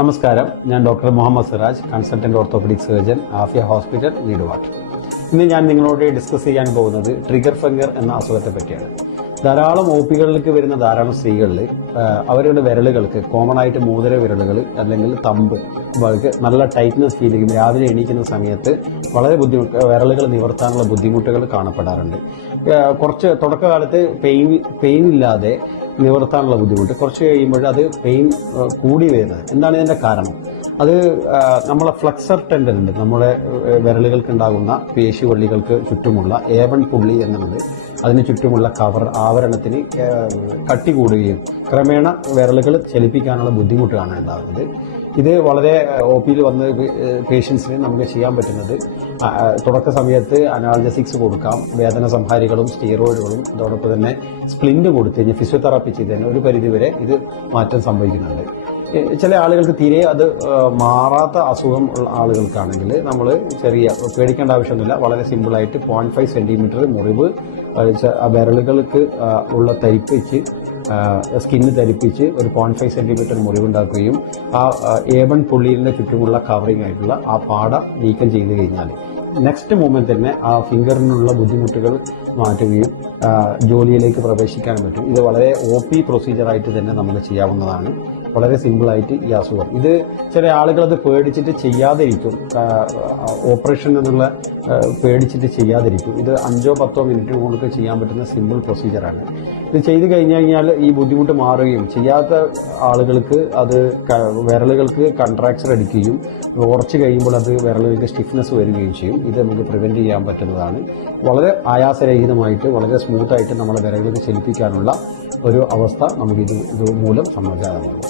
നമസ്കാരം, ഞാൻ doctor Muhammad Siraj, consultant orthopedic surgeon, Afia hospital, Needuvat. ഇന്ന് ഞാൻ നിങ്ങളോട് ഡിസ്കസ് ചെയ്യാൻ പോകുന്നത് ട്രിഗർ ഫിംഗർ എന്ന അസുഖത്തെ പറ്റിയാണ്. ധാരാളം OP-കളിലേക്ക് വരുന്ന ധാരാളം സ്ത്രീകളിൽ അവരുടെ വിരലുകൾക്ക് കോമൺ ആയിട്ട് മോതിര വിരലുകൾ അല്ലെങ്കിൽ തമ്പ് നല്ല ടൈറ്റ്നസ് ഫീൽ ചെയ്യും. രാവിലെ എണീക്കുന്ന സമയത്ത് വളരെ വിരലുകൾ നിവർത്താനുള്ള ബുദ്ധിമുട്ടുകൾ കാണപ്പെടാറുണ്ട്. കുറച്ച് തുടക്കകാലത്ത് പെയിൻ ഇല്ലാതെ നിവർത്താനുള്ള ബുദ്ധിമുട്ട്, കുറച്ച് കഴിയുമ്പോൾ അത് പെയിൻ കൂടി വരുന്നത്. എന്താണ് ഇതിന്റെ കാരണം? അത് നമ്മളെ ഫ്ലെക്സർ ടെൻഡൻ ഉണ്ട്, നമ്മുടെ വിരലുകൾക്ക് ഉണ്ടാകുന്ന പേശിവള്ളികൾക്ക് ചുറ്റുമുള്ള A1 പുള്ളി എന്നുള്ളത്, അതിന് ചുറ്റുമുള്ള ആവരണത്തിന് കട്ടി കൂടുകയും ക്രമേണ വിരലുകൾ ചലിപ്പിക്കാനുള്ള ബുദ്ധിമുട്ടാണ് ഉണ്ടാകുന്നത്. ഇത് വളരെ OP-യിൽ വന്ന പേഷ്യൻസിന് നമുക്ക് ചെയ്യാൻ പറ്റുന്നത് തുടക്ക സമയത്ത് അനാൾജസിക്സ് കൊടുക്കാം, വേദന സംഹാരികളും സ്റ്റീറോയിഡുകളും അതോടൊപ്പം തന്നെ സ്പ്ലിന്റ് കൊടുത്തു കഴിഞ്ഞാൽ ഫിസിയോതെറാപ്പി ചെയ്ത് തന്നെ ഒരു പരിധിവരെ ഇത് മാറ്റം സംഭവിക്കുന്നുണ്ട്. ചില ആളുകൾക്ക് തീരെ അത് മാറാത്ത അസുഖം ഉള്ള ആളുകൾക്കാണെങ്കിൽ നമ്മൾ പേടിക്കേണ്ട ആവശ്യമൊന്നുമില്ല. വളരെ സിമ്പിളായിട്ട് 0.5 സെന്റിമീറ്റർ മുറിവ് വിരലുകൾക്ക് ഉള്ള തരിപ്പിച്ച് സ്കിന്ന് തരിപ്പിച്ച് ഒരു 0.5 സെന്റിമീറ്റർ മുറിവുണ്ടാക്കുകയും ആ A1 പുള്ളിയുടെ ചുറ്റുമുള്ള കവറിംഗ് ആയിട്ടുള്ള ആ പാട നീക്കം ചെയ്ത് കഴിഞ്ഞാൽ നെക്സ്റ്റ് മൂമെന്റ് തന്നെ ആ ഫിംഗറിനുള്ള ബുദ്ധിമുട്ടുകൾ മാറ്റുകയും ജോലിയിലേക്ക് പ്രവേശിക്കാൻ പറ്റും. ഇത് വളരെ OP പ്രൊസീജിയറായിട്ട് തന്നെ നമുക്ക് ചെയ്യാവുന്നതാണ്. വളരെ സിമ്പിളായിട്ട് ഈ അസുഖം ഇത് ചില ആളുകൾ അത് പേടിച്ചിട്ട് ചെയ്യാതിരിക്കും, ഓപ്പറേഷൻ എന്നുള്ള പേടിച്ചിട്ട് ചെയ്യാതിരിക്കും. ഇത് 5-10 മിനിറ്റ് കൊണ്ട് ചെയ്യാൻ പറ്റുന്ന സിമ്പിൾ പ്രൊസീജിയറാണ്. ഇത് ചെയ്ത് കഴിഞ്ഞാൽ ഈ ബുദ്ധിമുട്ട് മാറുകയും, ചെയ്യാത്ത ആളുകൾക്ക് അത് വിരലുകൾക്ക് കൺട്രാക്ചർ അടിക്കുകയും കുറച്ച് കഴിയുമ്പോൾ അത് വിരലുകൾക്ക് സ്റ്റിഫ്നെസ് വരികയും ചെയ്യും. ഇത് നമുക്ക് പ്രിവെന്റ് ചെയ്യാൻ പറ്റുന്നതാണ്. വളരെ ആയാസരഹിതമായിട്ട് വളരെ സ്മൂത്തായിട്ട് നമ്മളെ വിരലുകൾക്ക് ചലിപ്പിക്കാനുള്ള ഒരു അവസ്ഥ നമുക്ക് ഇത് മൂലം സമാജാതമാകും.